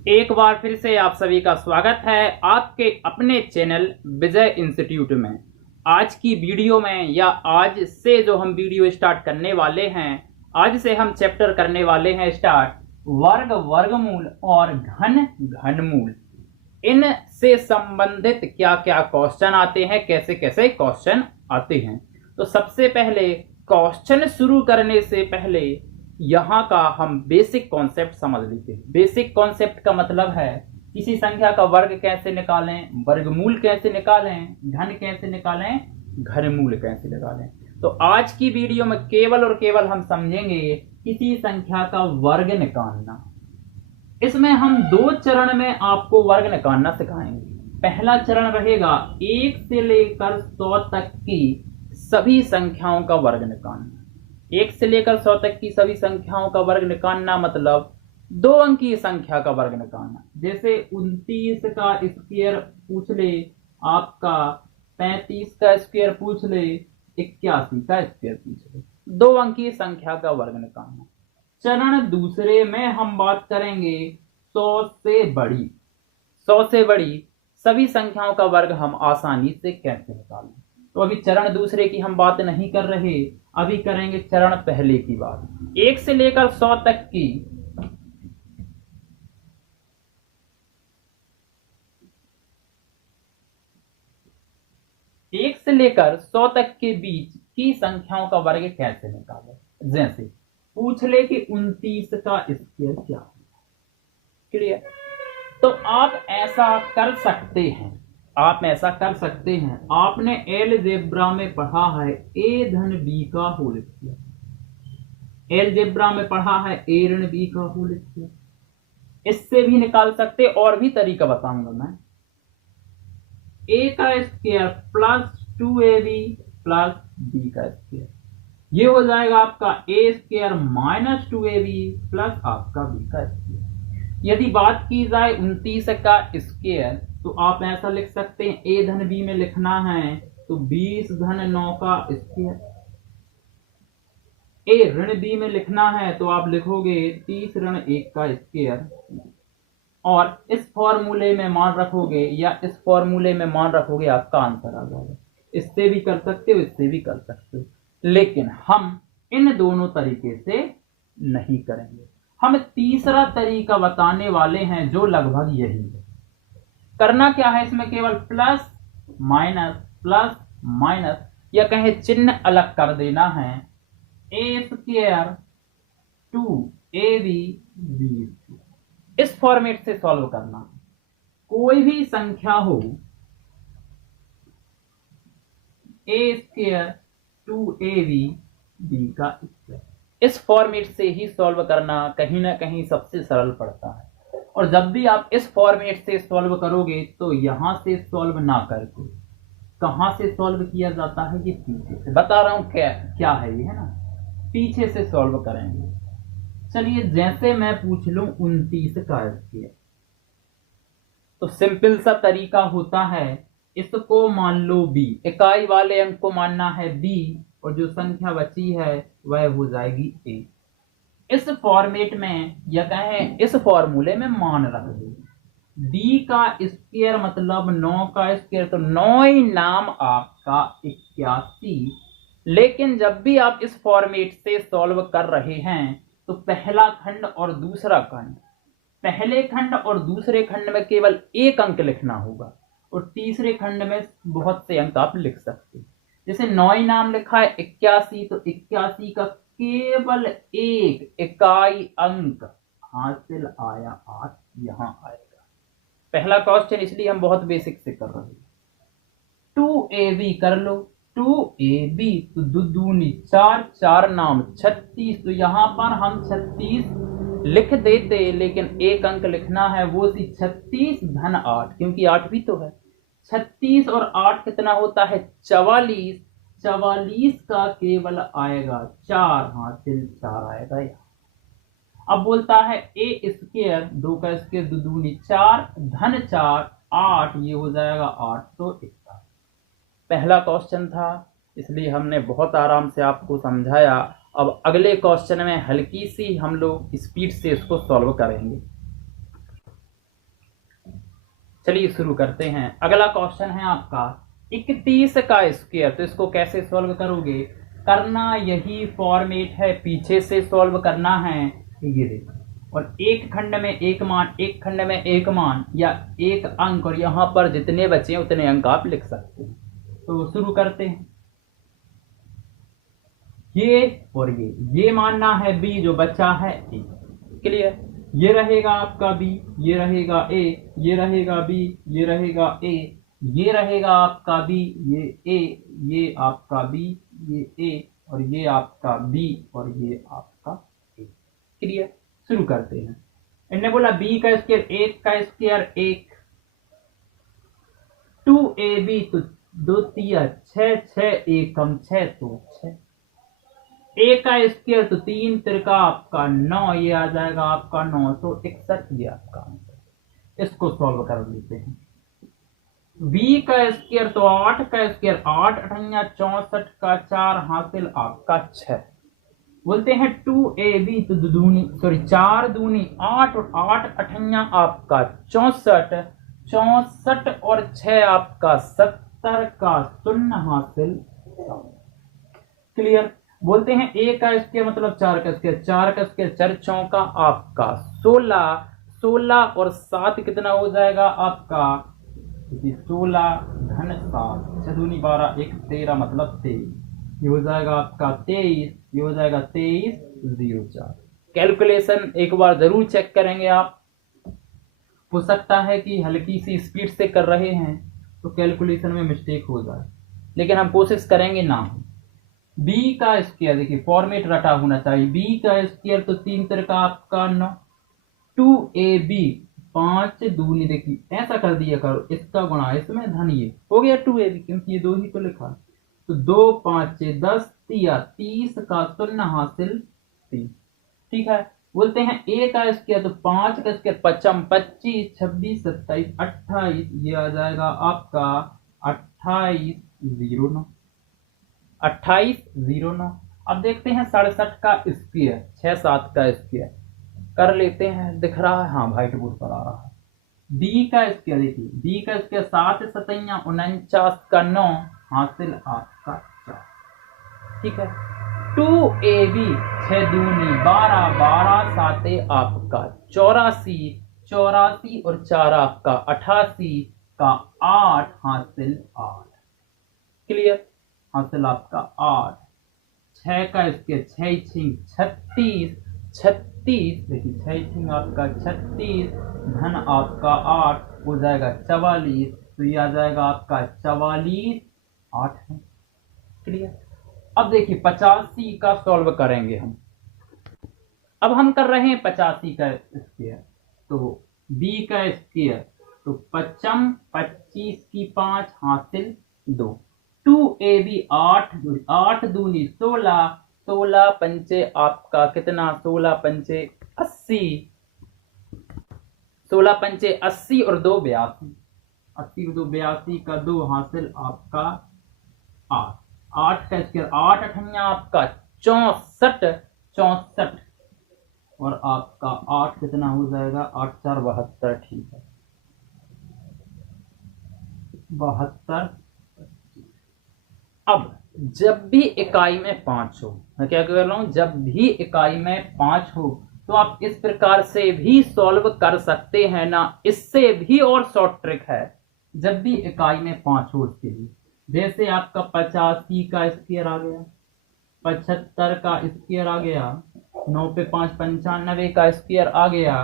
एक बार फिर से आप सभी का स्वागत है आपके अपने चैनल विजय इंस्टीट्यूट में। आज की वीडियो में या आज से जो हम वीडियो स्टार्ट करने वाले हैं, आज से हम चैप्टर करने वाले हैं स्टार्ट वर्ग, वर्गमूल और घन, घनमूल। इनसे संबंधित क्या क्या क्वेश्चन आते हैं, कैसे कैसे क्वेश्चन आते हैं। तो सबसे पहले क्वेश्चन शुरू करने से पहले यहाँ का हम बेसिक कॉन्सेप्ट समझ लेते हैं। बेसिक कॉन्सेप्ट का मतलब है किसी संख्या का वर्ग कैसे निकालें, वर्गमूल कैसे निकालें, घन कैसे निकालें, घनमूल कैसे निकालें। तो आज की वीडियो में केवल और केवल हम समझेंगे किसी संख्या का वर्ग निकालना। इसमें हम दो चरण में आपको वर्ग निकालना सिखाएंगे। पहला चरण रहेगा 1 से लेकर 100 तक की सभी संख्याओं का वर्ग निकालना। 1 से लेकर 100 तक की सभी संख्याओं का वर्ग निकालना मतलब 2 अंकीय संख्या का वर्ग निकालना। जैसे 29 का स्क्वायर पूछ ले आपका, 35 का स्क्वायर पूछ ले, 81 का स्क्वायर पूछ ले, 2 अंकीय संख्या का वर्ग निकालना। चरण दूसरे में हम बात करेंगे 100 से बड़ी। 100 से बड़ी सभी संख्याओं का वर्ग हम आसानी से कैसे निकालें। तो अभी चरण दूसरे की हम बात नहीं कर रहे, अभी करेंगे चरण पहले की बात। 1 से लेकर 100 तक की एक से लेकर 100 तक के बीच की संख्याओं का वर्ग कैसे निकालें। जैसे पूछ ले कि 29 का स्क्वायर क्या है। क्लियर? तो आप ऐसा कर सकते हैं, आपने एलजेब्रा में पढ़ा है a धन b का होल स्क्वायर, एलजेब्रा में पढ़ा है a ऋण b का होल स्क्वायर। इससे भी निकाल सकते, और भी तरीका बताऊंगा मैं। a का square plus 2ab plus b का स्क्वायर, ये हो जाएगा आपका a square minus 2ab plus आपका b का स्क्वायर। यदि बात की जाए 29 का स्क्वायर तो आप ऐसा लिख सकते हैं, a धन b में लिखना है तो 20 धन 9 का स्क्वायर। a ऋण b में लिखना है तो आप लिखोगे 30 ऋण 1 का स्क्वायर। और इस फॉर्मूले में मान रखोगे या इस फॉर्मूले में मान रखोगे, आपका आंसर आ जाएगा। इससे भी कर सकते हो, इससे भी कर सकते हो, लेकिन हम इन दोनों तरीके से नहीं करेंगे। हम तीसरा तरीका बताने वाले हैं जो लगभग यही है। करना क्या है, इसमें केवल प्लस माइनस या कहें चिन्ह अलग कर देना है। a स्क्वायर 2ab b, इस फॉर्मेट से सॉल्व करना। कोई भी संख्या हो a स्क्वायर 2ab b का स्क्वायर, इस फॉर्मेट से ही सॉल्व करना कहीं ना कहीं सबसे सरल पड़ता है। और जब भी आप इस फॉर्मेट से सॉल्व करोगे तो यहां से सॉल्व ना करके कहां से सॉल्व किया जाता है, ये पीछे से बता रहा हूं क्या है ये, है ना, पीछे से सॉल्व करेंगे। चलिए, जैसे मैं पूछ लूं 29 का स्क्वायर, तो सिंपल सा तरीका होता है, इसको मान लो b, इकाई वाले अंक को मानना है b, और जो संख्या बची है वह हो जाएगी a। इस फॉर्मेट में या कहें इस फॉर्मूले में मान रख दो। b का स्क्वायर मतलब 9 का स्क्वायर, तो 9 ही नाम आपका 81। लेकिन जब भी आप इस फॉर्मेट से सॉल्व कर रहे हैं तो पहला खंड और दूसरा खंड, पहले खंड और दूसरे खंड में केवल एक अंक लिखना होगा, और तीसरे खंड में बहुत से अंक आप लिख सकते हैं। जैसे 9 नाम लिखा है 81, तो 81 का केवल एक इकाई अंक हासिल आया 8, यहां आएगा। पहला क्वेश्चन इसलिए हम बहुत बेसिक से कर रहे हैं। 2ab कर लो, 2ab तो दो दूनी 4, 4 नाम 36, तो यहां पर हम 36 लिख देते, लेकिन एक अंक लिखना है, वो सी 36 धन 8, क्योंकि 8 भी तो है। 36 और 8 कितना होता है, 44। 44 का केवल आएगा 4, हासिल 4 आएगा यहाँ। अब बोलता है a स्क्वायर, 2 का स्क्वायर दो दूनी 4 धन 4 8, ये हो जाएगा 841। पहला क्वेश्चन था, इसलिए हमने बहुत आराम से आपको समझाया। अब अगले क्वेश्चन में हल्की सी हम लोग स्पीड से इसको सॉल्व करेंगे। चलिए शुरू करते हैं। अगला क्वेश्चन है आपका 31 का स्क्वायर। तो इसको कैसे सॉल्व करोगे, करना यही फॉर्मेट है, पीछे से सॉल्व करना है। ये देखो, और एक खंड में एक मान, एक खंड में एक मान या एक अंक, और यहाँ पर जितने बचे उतने अंक आप लिख सकते हैं। तो शुरू करते हैं। ये और ये मानना है बी, जो बचा है ए। क्लियर। ये रहेगा आपका बी, ये रहेगा ए, ये रहेगा बी, ये रहेगा ए, ये रहेगा आपका बी, ये ए, ये आपका बी, ये ए, और ये आपका बी, और ये आपका ए। क्लियर। शुरू करते हैं। इन्होंने बोला बी का स्क्वायर, एक का स्क्वायर एक, 2ab, तो 2 तिया 6, 6 एकम 6, तो 6। ए का स्क्वायर, तो 3 तिरका आपका 9, ये आ जाएगा आपका 961, ये आपका आंसर। इसको सॉल्व कर लेते हैं। बी का स्क्वायर, तो 8 का स्क्वायर 8 अठन्या 64 का 4 हासिल आपका 6। बोलते हैं 2ab, तो दूनी सॉरी 4 दूनी 8 और 8 अठन्या आपका 64, 64 और 6 आपका 70 का 0 हासिल। क्लियर। बोलते हैं ए का स्क्वायर मतलब 4 का स्क्वायर, 4 का स्क्वायर 4 चौका आपका 16, 16 और 7 कितना हो जाएगा आपका 16 धन 7, 6 दूनी 12, 1 13 मतलब 23, ये हो जाएगा आपका 23, ये हो जाएगा 2304। कैलकुलेशन एक बार जरूर चेक करेंगे आप। हो सकता है कि हल्की सी स्पीड से कर रहे हैं तो कैलकुलेशन में मिस्टेक हो जाए, लेकिन हम कोशिश करेंगे ना। बी का स्क्वायर देखिए फॉर्मेट रटा होना चाहिए। बी का स्क्वायर, तो 3 तिरका आपका 9, 2ab 5 दूनी, देखिए ऐसा कर दिया करो, इसका गुणा इसमें धन, ये हो गया 2ab, क्योंकि ये 2 ही तो लिखा। तो 2 5 10 तिया 30 का 0 हासिल 3। ठीक है। बोलते हैं ए का स्क्वायर, तो 5 का स्क्वायर 5 25 26 27 28, ये आ जाएगा आपका 2809, 2809। अब देखते हैं 67 का स्क्वायर, 6 7 का स्क्वायर कर लेते हैं। दिख रहा है, हाँ व्हाइट बोर्ड पर आ रहा है। बी का स्क्वायर देखिए, बी का स्क्वायर 7 7 49 का 9 हासिल आपका 4। ठीक है। 2ab 6 दूनी 12, 12 7 आपका 84, 84 और 4 आपका 88 का 8 हासिल 8। क्लियर। हासिल आपका 8। 6 का स्क्वायर 6 36, 36 देखिए 6 आपका 36 धन आपका 8 हो जाएगा 44, तो ये आ जाएगा आपका 44 8 है। क्लियर। अब देखिए 85 का सॉल्व करेंगे हम। अब हम कर रहे हैं 85 का स्क्वायर, तो बी का स्क्वायर, तो 55 25 की 5 हासिल 2, 2ab 8 8 दूनी 16, 16 पंचे आपका कितना 16 पंचे 80, 16 पंचे 80 और 2 82, 80 और 2 82 का 2 हासिल आपका 8। 8 का स्क्वायर 8 अठन्या आपका 64, 64 और आपका 8 कितना हो जाएगा 8 4 72। ठीक है 72। अब जब भी इकाई में 5 हो, मैं क्या कर रहा हूं, जब भी इकाई में 5 हो तो आप इस प्रकार से भी सॉल्व कर सकते हैं ना। इससे भी और शॉर्ट ट्रिक है, जब भी इकाई में 5 हो उसके लिए, जैसे आपका 85 का स्क्वायर आ गया, 75 का स्क्वायर आ गया, 9 पे 5 95 का स्क्वायर आ गया,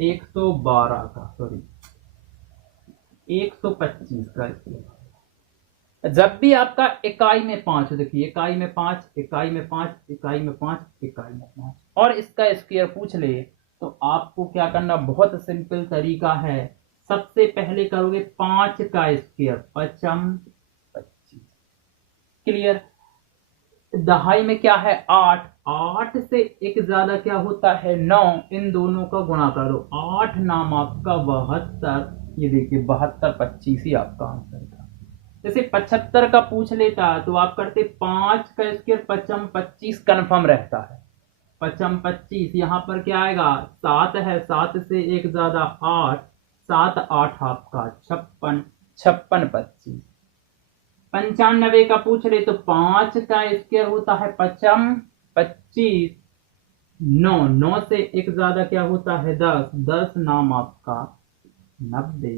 112 का सॉरी 125 का स्क्वायर। जब भी आपका इकाई में 5, देखिए इकाई में 5, इकाई में 5, इकाई में 5, इकाई में 5 और इसका स्क्वायर पूछ ले, तो आपको क्या करना, बहुत सिंपल तरीका है। सबसे पहले करोगे 5 का स्क्वायर 5 25। क्लियर। दहाई में क्या है 8, 8 से एक ज्यादा क्या होता है 9, इन दोनों का गुणा कर दो, 8 नाम आपका 72। ये देखिए 72 25 ही आपका आंसर था। जैसे 75 का पूछ लेता तो आप करते 5 का स्क्वायर 5 25 कन्फर्म रहता है, 5 25। यहाँ पर क्या आएगा 7 है, 7 से एक ज्यादा 8, 7 8 आपका 56, 56 25। 95 का पूछ रहे तो 5 का स्क्वायर होता है 55, 25। 9, 9 से एक ज्यादा क्या होता है 10, 10 नाम आपका 90,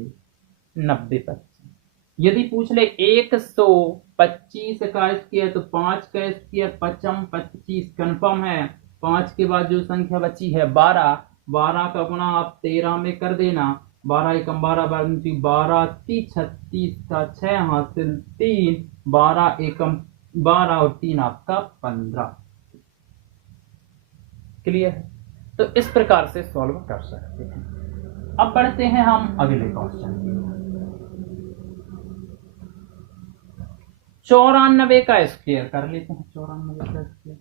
90 25। यदि पूछ ले 125 का स्क्वायर तो 5 का स्क्वायर 55 25 कन्फर्म है। 5 के बाद जो संख्या बची है 12, 12 का गुणा आप 13 में कर देना। 12 एकम 12, 12 30 36 का 6 हासिल 3, 12 एकम 12 और 3 आपका 15। क्लियर है? तो इस प्रकार से सॉल्व कर सकते हैं। अब बढ़ते हैं हम अगले क्वेश्चन की। 94 का स्क्वायर कर लेते हैं। 94 का स्क्वायर,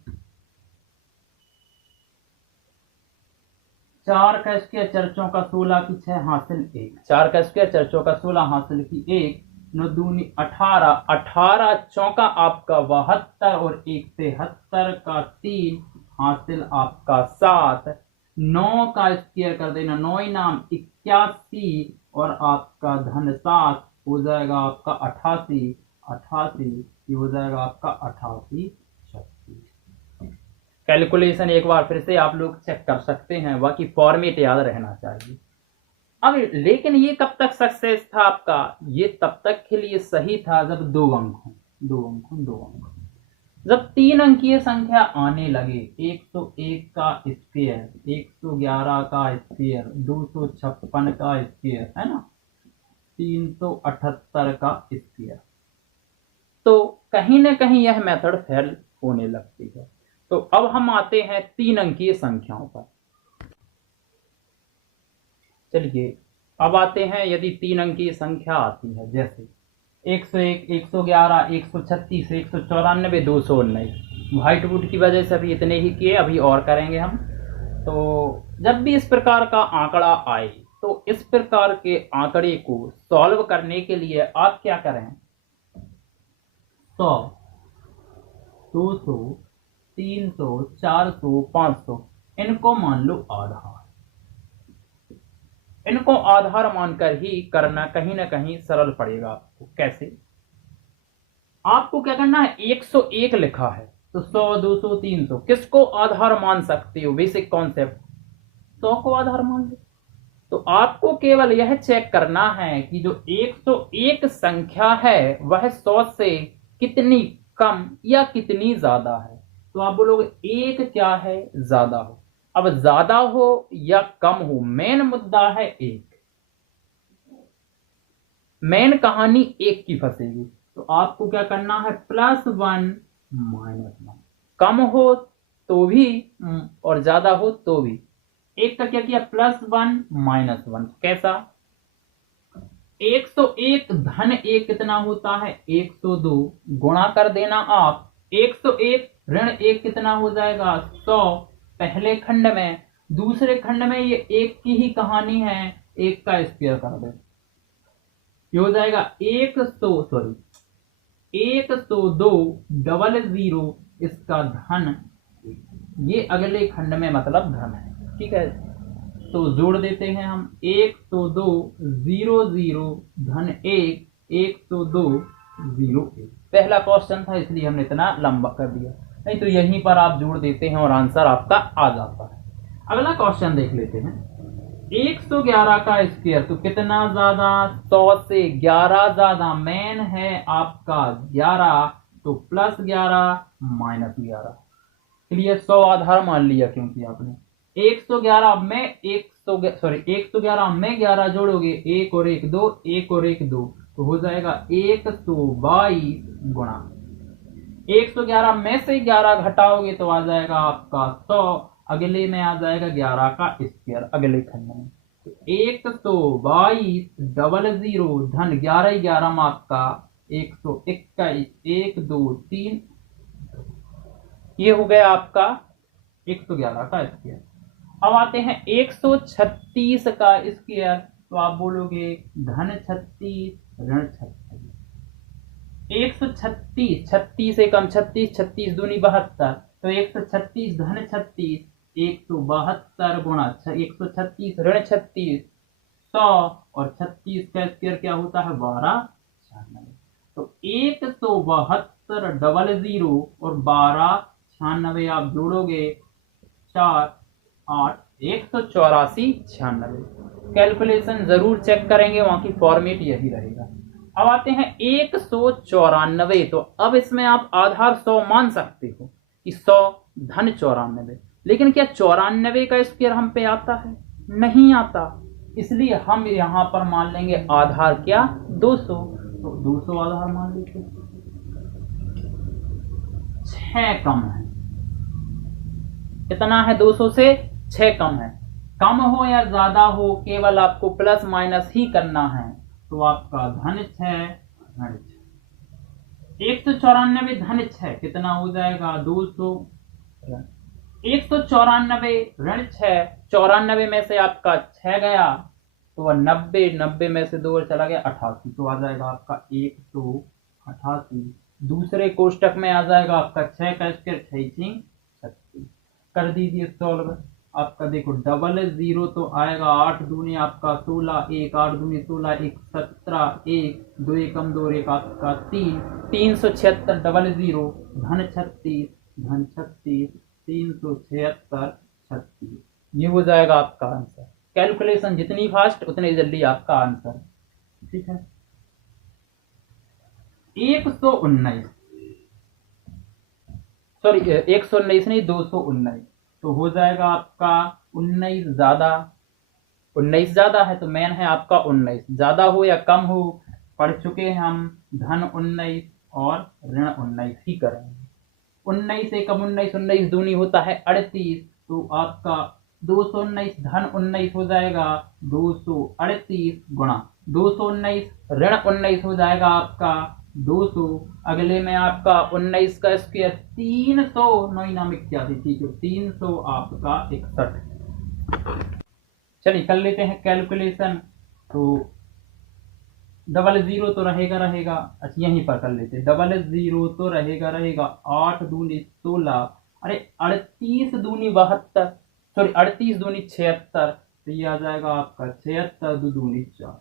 4 का स्क्वायर 4 चौका 16 की 6 हासिल 1, 4 का स्क्वायर 4 चौका 16 हासिल की 1, 9 दूनी 18, 18 चौका आपका 72 और 1 73 का 3 हासिल आपका 7। 9 का स्क्वायर कर देना, 9 नाम 81 और आपका धन 7 हो जाएगा आपका 88, 88 ये हो जाएगा आपका 88 36। कैलकुलेशन एक बार फिर से आप लोग चेक कर सकते हैं, बाकी फॉर्मेट याद रहना चाहिए। अब लेकिन ये कब तक सक्सेस था आपका, ये तब तक के लिए सही था जब 2 अंक हो, 2 अंक हो, 2 अंक। जब 3 अंकीय संख्या आने लगे, 101 का स्क्वायर, 111 का स्क्वायर, 256 का स्क्वायर, है ना, 378 का स्क्वायर, तो कहीं ना कहीं यह मेथड फेल होने लगती है। तो अब हम आते हैं 3 अंकीय संख्याओं पर। चलिए अब आते हैं, यदि 3 अंकीय संख्या आती है जैसे 101, 111, 136, 194, 219, व्हाइट बोर्ड की वजह से अभी इतने ही किए, अभी और करेंगे हम। तो जब भी इस प्रकार का आंकड़ा आए तो इस प्रकार के आंकड़े को सॉल्व करने के लिए आप क्या करें, 100, 200, 300, 400, 500 इनको मान लो आधार, इनको आधार मानकर ही करना कहीं ना कहीं सरल पड़ेगा आपको। कैसे, आपको क्या करना है, 101 लिखा है तो 100, 200, 300 किसको आधार मान सकते हो, बेसिक कॉन्सेप्ट, 100 को आधार मान लो। तो आपको केवल यह चेक करना है कि जो 101 संख्या है वह 100 से कितनी कम या कितनी ज्यादा है। तो आप बोलोगे एक क्या है, ज्यादा हो। अब ज्यादा हो या कम हो, मेन मुद्दा है एक, मेन कहानी एक की फंसेगी। तो आपको क्या करना है, +1 -1, कम हो तो भी और ज्यादा हो तो भी। एक का क्या किया, +1 -1, कैसा, 101 धन 1 कितना होता है, 102, गुणा कर देना आप, 101 ऋण 1 कितना हो जाएगा, 100 पहले खंड में। दूसरे खंड में ये एक की ही कहानी है, एक का स्क्वायर कर दे, ये हो जाएगा 102, 00, इसका धन, ये अगले खंड में मतलब धन है, ठीक है। तो जोड़ देते हैं हम, 102 00 धन 1, 102 01। पहला क्वेश्चन था इसलिए हमने इतना लंबा कर दिया, नहीं तो यहीं पर आप जोड़ देते हैं और आंसर आपका आ जाता है। अगला क्वेश्चन देख लेते हैं, 111 का स्क्वायर तो कितना ज्यादा, 100 से 11 ज्यादा, मेन है आपका 11 तो +11 -11। क्लियर, 100 आधार मान लिया क्योंकि आपने 111 में 111 में 11 जोड़ोगे, 1 और 1 2, 1 और 1 2, तो हो जाएगा 122 गुणा 111 में से 11 घटाओगे तो आ जाएगा आपका 100, अगले में आ जाएगा 11 का स्क्वायर अगले खंड में। तो 122 00 धन 11 11 आपका 121, 1 2 3, ये हो गया आपका 111 का स्क्वायर। अब आते हैं 136 का स्क्वायर, तो आप बोलोगे धन 36 ऋण 36, 136, 36 से कम 36, 36 दूनी 72, तो 136 धन 36, 172 गुणा 136 ऋण 36, 100 और 36 का स्क्वायर क्या होता है 12 96। तो 172 डबल जीरो और 12 96 आप जोड़ोगे 4 8 184 96। कैलकुलेशन जरूर चेक करेंगे, वहां की फॉर्मेट यही रहेगा। अब आते हैं 194। तो अब इसमें आप आधार 100 मान सकते हो कि 100 धन 94, लेकिन क्या 94 का स्क्वायर हम पे आता है? नहीं आता। इसलिए हम यहां पर मान लेंगे आधार क्या 200। तो 200 आधार मान लेते हैं। 6 कम है, कितना है 200 से 6 कम है। कम हो या ज्यादा हो केवल आपको प्लस माइनस ही करना है। तो आपका धन 6 धन 6 194 धन 6 कितना हो जाएगा 200। 194 ऋण 6, 94 में से आपका 6 गया तो वह 90, 90 में से 2 चला गया 88। तो आ जाएगा आपका 188। दूसरे कोष्टक में आ जाएगा आपका 6 का स्क्वायर 6 36। कर दीजिए सॉल्व। आपका देखो डबल जीरो तो आएगा 8 दूनी आपका 16, 1 8 दूनी 16, 1 17, 1 2 एकम 2 1 आपका 3 376 डबल जीरो धन 36 धन 36 376 36। ये हो जाएगा आपका आंसर। कैलकुलेशन जितनी फास्ट उतनी जल्दी आपका आंसर। ठीक है। 119 सॉरी 119 नहीं 219। तो हो जाएगा आपका 19 ज्यादा। 19 ज्यादा है तो मेन है आपका 19। ज्यादा हो या कम हो पढ़ चुके हैं हम, धन 19 और ऋण 19 ही करेंगे। 19 एकम 19, 19 दूनी होता है 38। तो आपका 219 धन 19 हो जाएगा 238 गुणा 219 ऋण 19 हो जाएगा आपका 200। अगले में आपका 19 का स्क्वायर 300 9 81। ठीक है 300 आपका 61। चलिए कर लेते हैं कैलकुलेशन। तो डबल जीरो तो रहेगा। अच्छा यहीं पर कर लेते हैं। डबल जीरो तो रहेगा 8 दूनी 16, अरे 38 दूनी 72, सॉरी 38 दूनी 76। तो ये आ जाएगा आपका 76 दो दूनी 4।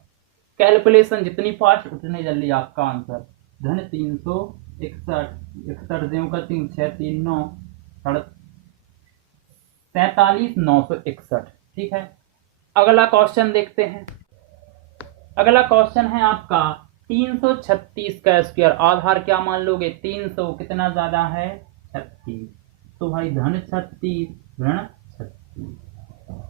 कैलकुलेशन जितनी फास्ट उतने जल्दी आपका आंसर। धन 361 61 देव का 3 6 3 9 47 961। ठीक है। अगला क्वेश्चन देखते हैं। अगला क्वेश्चन है आपका 336 का स्क्वायर। आधार क्या मान लोगे 300, कितना ज्यादा है 36। तो भाई धन 36 ऋण 36।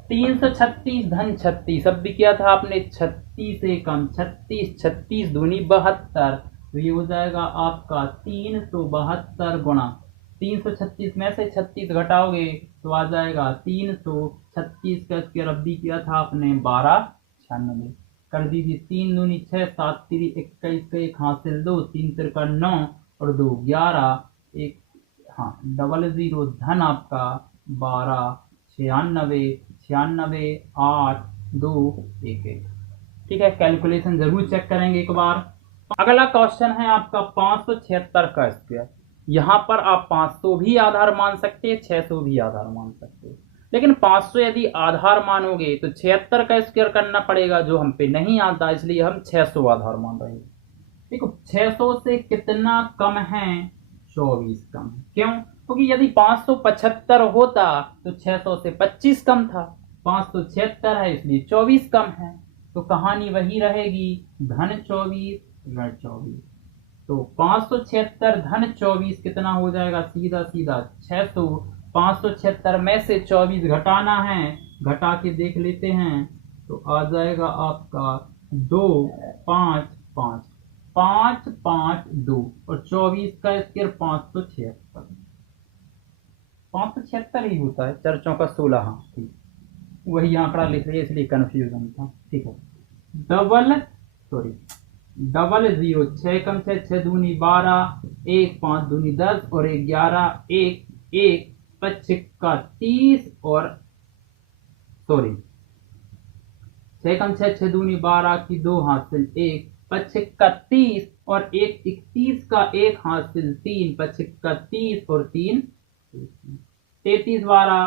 336 धन 36। अब भी किया था आपने 36 से कम 36, 36 दूनी 72। तो ये हो जाएगा आपका 372 गुणा 336 में से 36 घटाओगे तो आ जाएगा 336 का स्क्वायर। अब भी किया था आपने 1296। कर दीजिए 3 दूनी 6 7 3 21 का 1 हासिल 2 3 तिरका 9 और 2 11 1 हाँ डबल जीरो धन आपका 12 96 96 8 2 1 1। ठीक है। कैलकुलेशन जरूर चेक करेंगे एक बार। अगला क्वेश्चन है आपका 576 का स्क्वायर। यहां पर आप 500 भी आधार मान सकते हैं, 600 भी आधार मान सकते हैं, लेकिन 500 यदि आधार मानोगे तो 76 का स्क्वायर करना पड़ेगा जो हम पे नहीं आता, इसलिए हम 600 आधार मान रहे हैं। देखो 600 से कितना कम है 24 कम है। क्यों? क्योंकि यदि 575 होता तो 600 से 25 कम था, 576 है इसलिए 24 कम है। तो कहानी वही रहेगी, धन 24 ऋण 24। तो 576 धन 24 कितना हो जाएगा, सीधा सीधा 600। 576 में से 24 घटाना है, घटा के देख लेते हैं तो आ जाएगा आपका 2 5 5 5 5 2 और 24 का स्क्वायर 576। 576 ही होता है, चर्चों का 16। हाँ ठीक, वही आंकड़ा लिख रही है इसलिए कंफ्यूजन था। ठीक है। डबल जीरो 6 कम 6 6 दूनी 12 1 5 दूनी 10 और 1 11 1 1 25 का 30 और सॉरी 6 कम 6 6 दूनी 12 की 2 हासिल 1 25 का 30 और 1 31 का 1 हासिल 3 25 का 30 और 3 33 12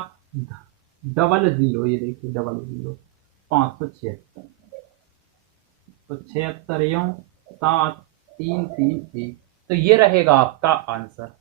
डबल जीरो। ये देखिए डबल जीरो 576। तो 76 7 3 3 1, तो ये रहेगा आपका आंसर।